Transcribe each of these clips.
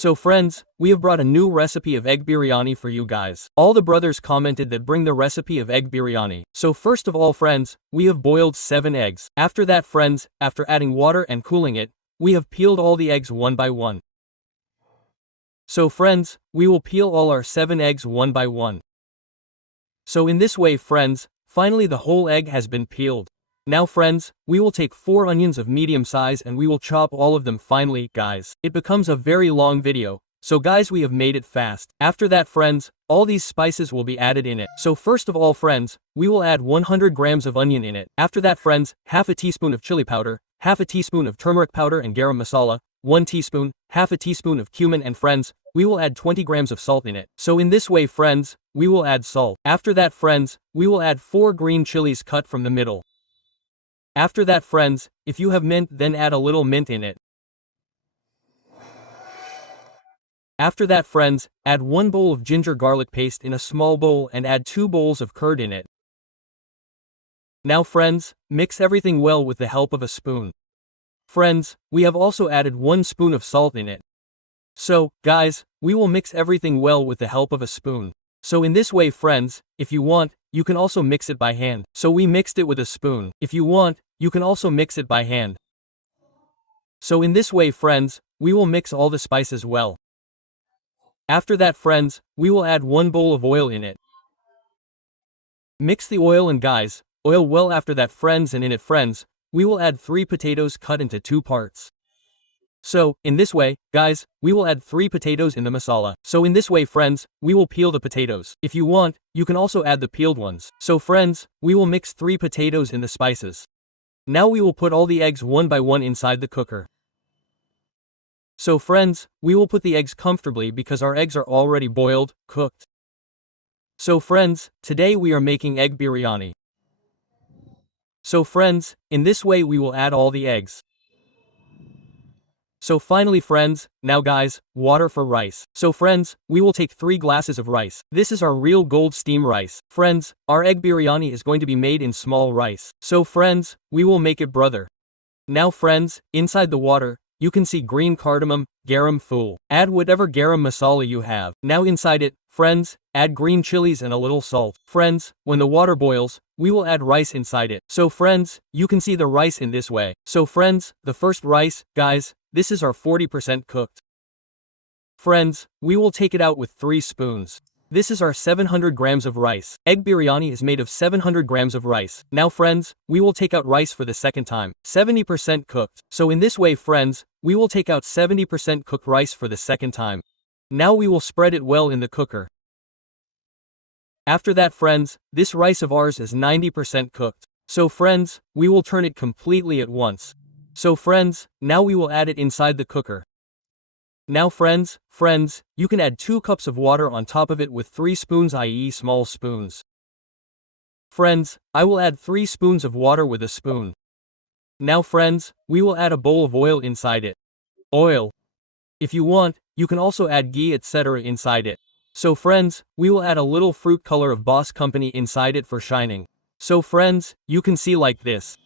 So friends, we have brought a new recipe of egg biryani for you guys. All the brothers commented that bring the recipe of egg biryani. So first of all friends, we have boiled 7 eggs. After that friends, after adding water and cooling it, we have peeled all the eggs one by one. So friends, we will peel all our 7 eggs one by one. So in this way friends, finally the whole egg has been peeled. Now friends, we will take 4 onions of medium size and we will chop all of them finely, guys. It becomes a very long video, so guys we have made it fast. After that friends, all these spices will be added in it. So first of all friends, we will add 100 grams of onion in it. After that friends, half a teaspoon of chili powder, half a teaspoon of turmeric powder and garam masala, 1 teaspoon, half a teaspoon of cumin and friends, we will add 20 grams of salt in it. So in this way friends, we will add salt. After that friends, we will add 4 green chilies cut from the middle. After that friends, if you have mint then add a little mint in it. After that friends, add 1 bowl of ginger garlic paste in a small bowl and add 2 bowls of curd in it. Now friends, mix everything well with the help of a spoon. Friends, we have also added 1 spoon of salt in it. So, guys, we will mix everything well with the help of a spoon. So in this way friends, if you want, you can also mix it by hand. So we mixed it with a spoon. If you want, you can also mix it by hand. So in this way friends, we will mix all the spices well. After that friends, we will add 1 bowl of oil in it. Mix the oil and guys, oil well after that friends and in it friends, we will add 3 potatoes cut into 2 parts. So, in this way, guys, we will add 3 potatoes in the masala. So in this way friends, we will peel the potatoes. If you want, you can also add the peeled ones. So friends, we will mix 3 potatoes in the spices. Now we will put all the eggs one by one inside the cooker. So friends, we will put the eggs comfortably because our eggs are already boiled, cooked. So friends, today we are making egg biryani. So friends, in this way we will add all the eggs. So finally friends, now guys, water for rice. So friends, we will take 3 glasses of rice. This is our real gold steam rice. Friends, our egg biryani is going to be made in small rice. So friends, we will make it brother. Now friends, inside the water, you can see green cardamom, garam fool. Add whatever garam masala you have. Now inside it, friends, add green chilies and a little salt. Friends, when the water boils, we will add rice inside it. So friends, you can see the rice in this way. So friends, the first rice, guys, this is our 40% cooked. Friends, we will take it out with 3 spoons. This is our 700 grams of rice. Egg biryani is made of 700 grams of rice. Now friends, we will take out rice for the second time. 70% cooked. So in this way friends, we will take out 70% cooked rice for the second time. Now we will spread it well in the cooker. After that friends, this rice of ours is 90% cooked. So friends, we will turn it completely at once. So friends, now we will add it inside the cooker. Now friends, you can add 2 cups of water on top of it with 3 spoons, i.e. small spoons. Friends, I will add 3 spoons of water with a spoon. Now friends, we will add a bowl of oil inside it. Oil. If you want, you can also add ghee etc. inside it. So friends, we will add a little fruit color of Boss Company inside it for shining. So friends, you can see like this.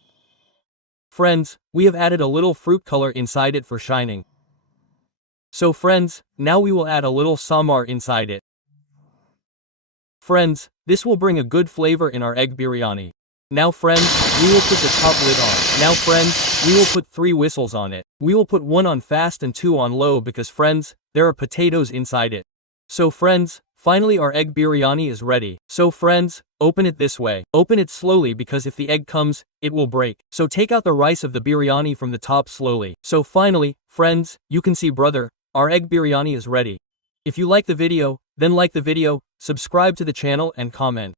Friends, we have added a little fruit color inside it for shining. So friends, now we will add a little sambar inside it. Friends, this will bring a good flavor in our egg biryani. Now friends, we will put the top lid on. Now friends, we will put 3 whistles on it. We will put 1 on fast and 2 on low because friends, there are potatoes inside it. So friends, finally our egg biryani is ready. So friends, open it this way. Open it slowly because if the egg comes, it will break. So take out the rice of the biryani from the top slowly. So finally, friends, you can see brother, our egg biryani is ready. If you like the video, then like the video, subscribe to the channel and comment.